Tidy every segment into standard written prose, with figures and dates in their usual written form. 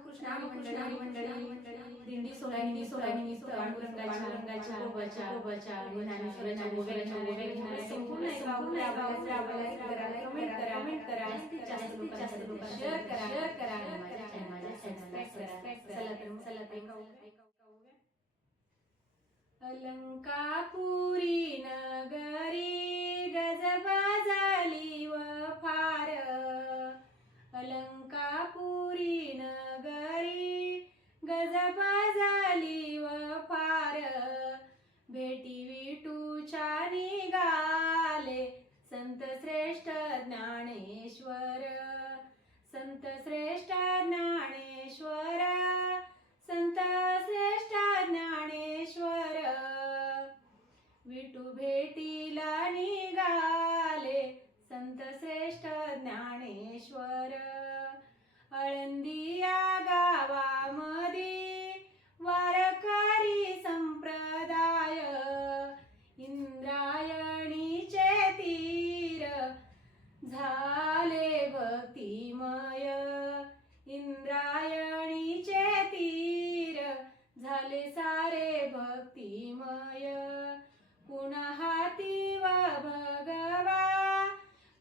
रामकृष्ण मंडळी दिंडी सोहळ्यानी पांडुरंगाच्या गोबाच्या आणि ज्ञानेश्वराच्या गोव्याच्या संपूर्ण कमेंट करा जास्तीत जास्त लोकांना शेअर करा माझ्या चॅनलला सबस्क्राइब करा. चला तर अलंकापुरी नगरी गजबा झाली व फार. अलंकापुरी नगरी गजबा झाली व फार. भेटी विठूच्या निघाले संत श्रेष्ठ ज्ञानेश्वर. संत श्रेष्ठ ज्ञानेश्वर. संत श्रेष्ठ ज्ञानेश्वर. विठू भेटीला निघाले संत श्रेष्ठ ज्ञानेश्वर. आळंदी या गावामध्ये वारकरी संप्रदाय. इंद्रायणीचे तीर झाले भक्तिमय. इंद्रायणीचे तीर झाले सारे भक्तिमय. कुणा हाती व भगवा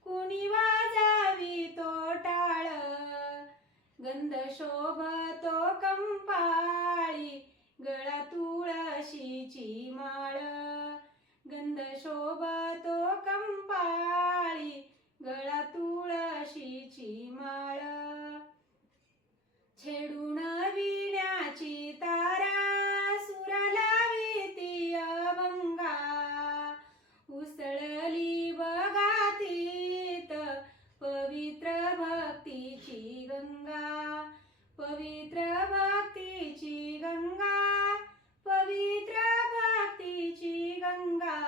कुणी वाजावी तो टाळ. गंध शोभतो कंपाळी गळा तुळशीची माळ. गंध शोभतो कंपाळी गळा तुळशीची माळ. छेडून विण्याची तारा सुर लाविती अभंगा. उसळली बघातीत पवित्र भक्तीची गंगा. पवित्र भक्तीची गंगा. पवित्र भक्तीची गंगा.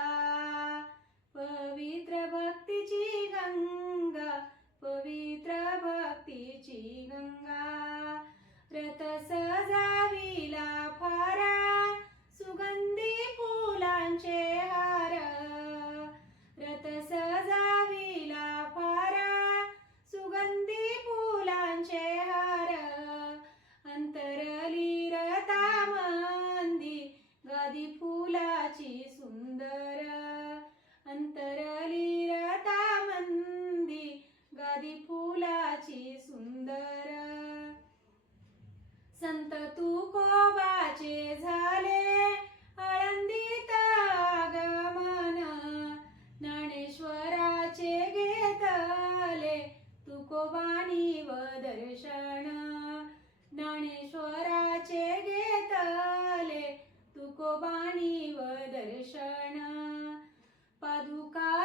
पवित्र भक्तीची गंगा. पवित्र भक्तीची गंगा. रथ सजाविला फारा सुगंधी फुलांचे हार. रथ सजाविला फारा सुगंधी फुलांचे हार. अंतरली रथामंदी गादी फुलाची सुंदर. अंतरली रथामंदी गादी फुलाची सुंदर. संत तुकोबाचे झाले आळंदीत आगमन. ज्ञानेश्वराचे घेतले तुकोबानी व दर्शन. ज्ञानेश्वराचे घेतले तुकोबानी व दर्शन. पादुका